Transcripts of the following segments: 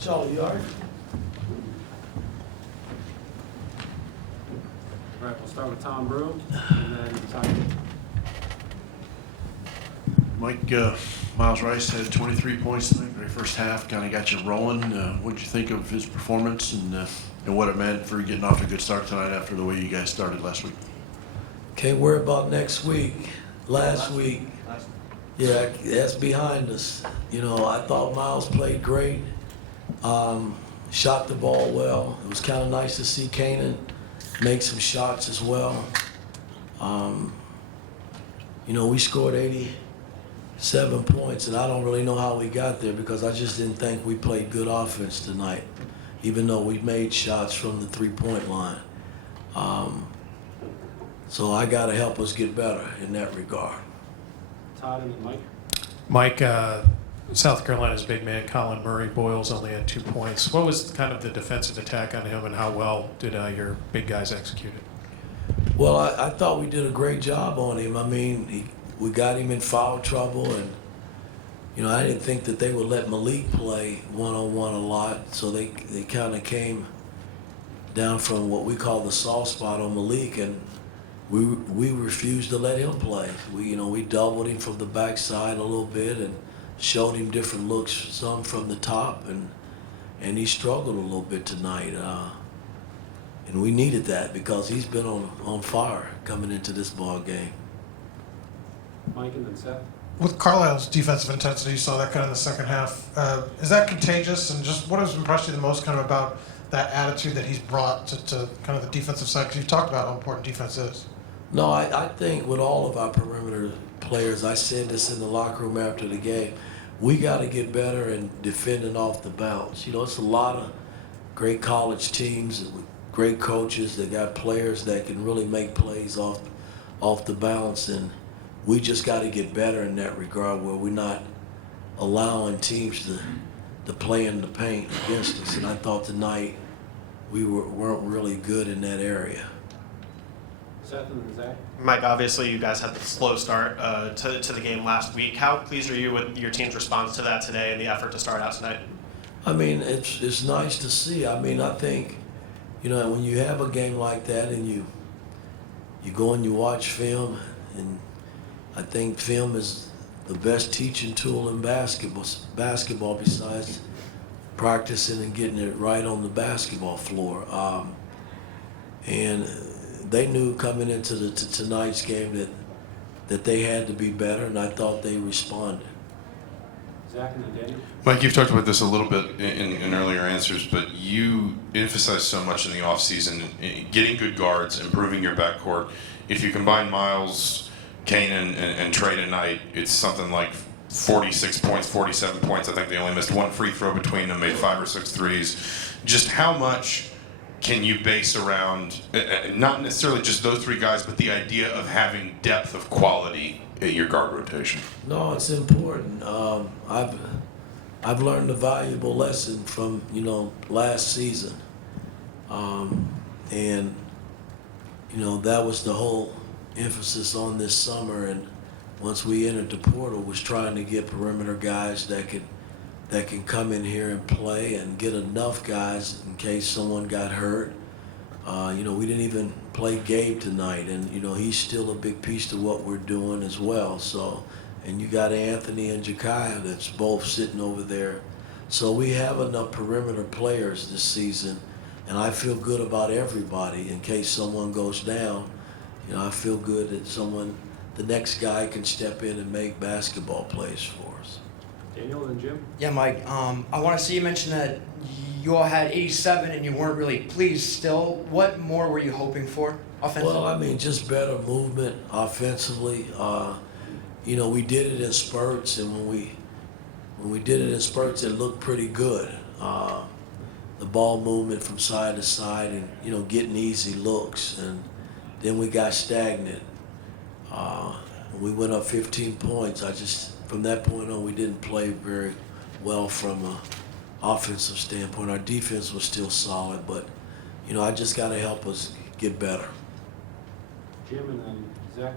Charlie, you all right? All right, we'll start with Tom Brew, and then Ty. Mike, Miles Rice had 23 points tonight, very first half, kind of got you rolling. What did you think of his performance and what it meant for getting off to a good start tonight after the way you guys started last week? Can't worry about next week. Last week, yeah, that's behind us. You know, I thought Miles played great, shot the ball well. It was kind of nice to see Kanan make some shots as well. You know, we scored 87 points, and I don't really know how we got there because I just didn't think we played good offense tonight, even though we made shots from the three-point line. So I got to help us get better in that regard. Todd and then Mike. Mike, South Carolina's big man, Colin Murray Boyles, only had 2 points. What was kind of the defensive attack on him, and how well did your big guys execute it? Well, I thought we did a great job on him. I mean, we got him in foul trouble, and, you know, I didn't think that they would let Malik play one-on-one a lot, so they kind of came down from what we call the soft spot on Malik, and we refused to let him play. We doubled him from the backside a little bit and showed him different looks, some from the top, and he struggled a little bit tonight. And we needed that because he's been on fire coming into this ball game. Mike and then Seth. With Carlisle's defensive intensity, you saw that kind of in the second half. Is that contagious? And just what has impressed you the most kind of about that attitude that he's brought to kind of the defensive side? Because you've talked about how important defense is. No, I think with all of our perimeter players, I said this in the locker room after the game, we got to get better in defending off the bounce. You know, it's a lot of great college teams with great coaches that got players that can really make plays off the bounce, and we just got to get better in that regard where we're not allowing teams to play in the paint against us. And I thought tonight we weren't really good in that area. Seth and then Zach. Mike, obviously you guys had the slow start to the game last week. How pleased are you with your team's response to that today and the effort to start out tonight? I mean, it's nice to see. I mean, I think, you know, when you have a game like that and you go and you watch film, and I think film is the best teaching tool in basketball besides practicing and getting it right on the basketball floor. And they knew coming into tonight's game that they had to be better, and I thought they responded. Zach and then Daniel. Mike, you've talked about this a little bit in earlier answers, but you emphasized so much in the offseason, getting good guards, improving your backcourt. If you combine Miles, Kanan, and Trey tonight, it's something like 46 points, 47 points. I think they only missed one free throw between them, made 5 or 6 threes. Just how much can you base around, not necessarily just those 3 guys, but the idea of having depth of quality at your guard rotation? No, it's important. I've learned a valuable lesson from, you know, last season. And, you know, that was the whole emphasis on this summer. And once we entered the portal, was trying to get perimeter guys that can come in here and play and get enough guys in case someone got hurt. You know, we didn't even play Gabe tonight, and, you know, he's still a big piece to what we're doing as well. So, and you got Anthony and Jakaya that's both sitting over there. So we have enough perimeter players this season, and I feel good about everybody in case someone goes down. You know, I feel good that the next guy can step in and make basketball plays for us. Daniel and Jim. Yeah, Mike, I want to see you mention that you all had 87 and you weren't really pleased still. What more were you hoping for offensively? Well, I mean, just better movement offensively. You know, we did it in spurts, and when we did it in spurts, it looked pretty good. The ball movement from side to side and, you know, getting easy looks. And then we got stagnant. We went up 15 points. From that point on, we didn't play very well from an offensive standpoint. Our defense was still solid, but, you know, I just got to help us get better. Jim and then Zach.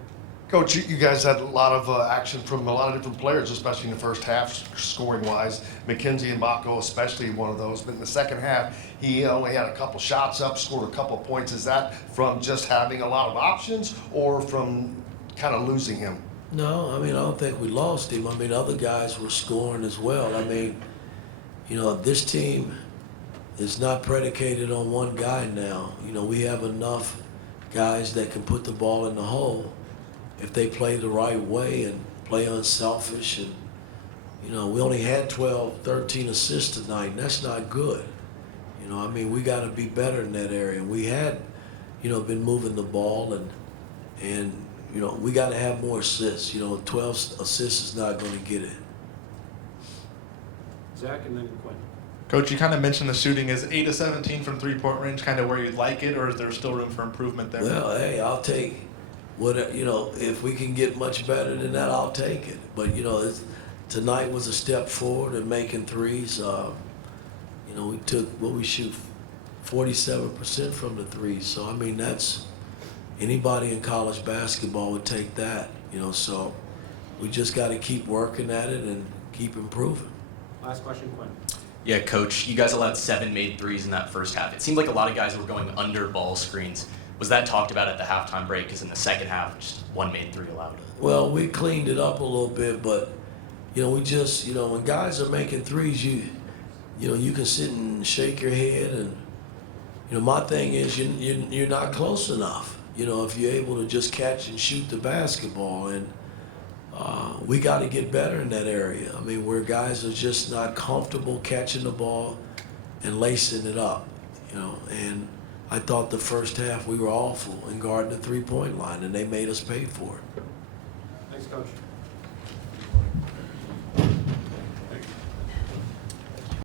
Coach, you guys had a lot of action from a lot of different players, especially in the first half, scoring-wise. McKenzie and Bako, especially one of those. But in the second half, he only had a couple shots up, scored a couple of points. Is that from just having a lot of options or from kind of losing him? No, I mean, I don't think we lost him. I mean, other guys were scoring as well. I mean, you know, this team is not predicated on one guy now. You know, we have enough guys that can put the ball in the hole if they play the right way and play unselfish. And, you know, we only had 12, 13 assists tonight, and that's not good. You know, I mean, we got to be better in that area. We had, you know, been moving the ball, and you know, we got to have more assists. You know, 12 assists is not going to get it. Zach and then Quinn. Coach, you kind of mentioned the shooting. Is 8 of 17 from three-point range kind of where you'd like it, or is there still room for improvement there? Well, hey, I'll take what, you know, if we can get much better than that, I'll take it. But, you know, tonight was a step forward in making threes. You know, we took, we shoot 47% from the threes. So, I mean, that's, anybody in college basketball would take that, you know. So we just got to keep working at it and keep improving. Last question, Quinn. Yeah, Coach, you guys allowed 7 made threes in that first half. It seemed like a lot of guys were going under ball screens. Was that talked about at the halftime break? Because in the second half, just 1 made 3 allowed. Well, we cleaned it up a little bit, but, you know, we just, you know, when guys are making threes, you know, you can sit and shake your head, and, you know, my thing is you're not close enough. You know, if you're able to just catch and shoot the basketball, and we got to get better in that area. I mean, where guys are just not comfortable catching the ball and lacing it up, you know. And I thought the first half we were awful in guarding the three-point line, and they made us pay for it. Thanks, Coach.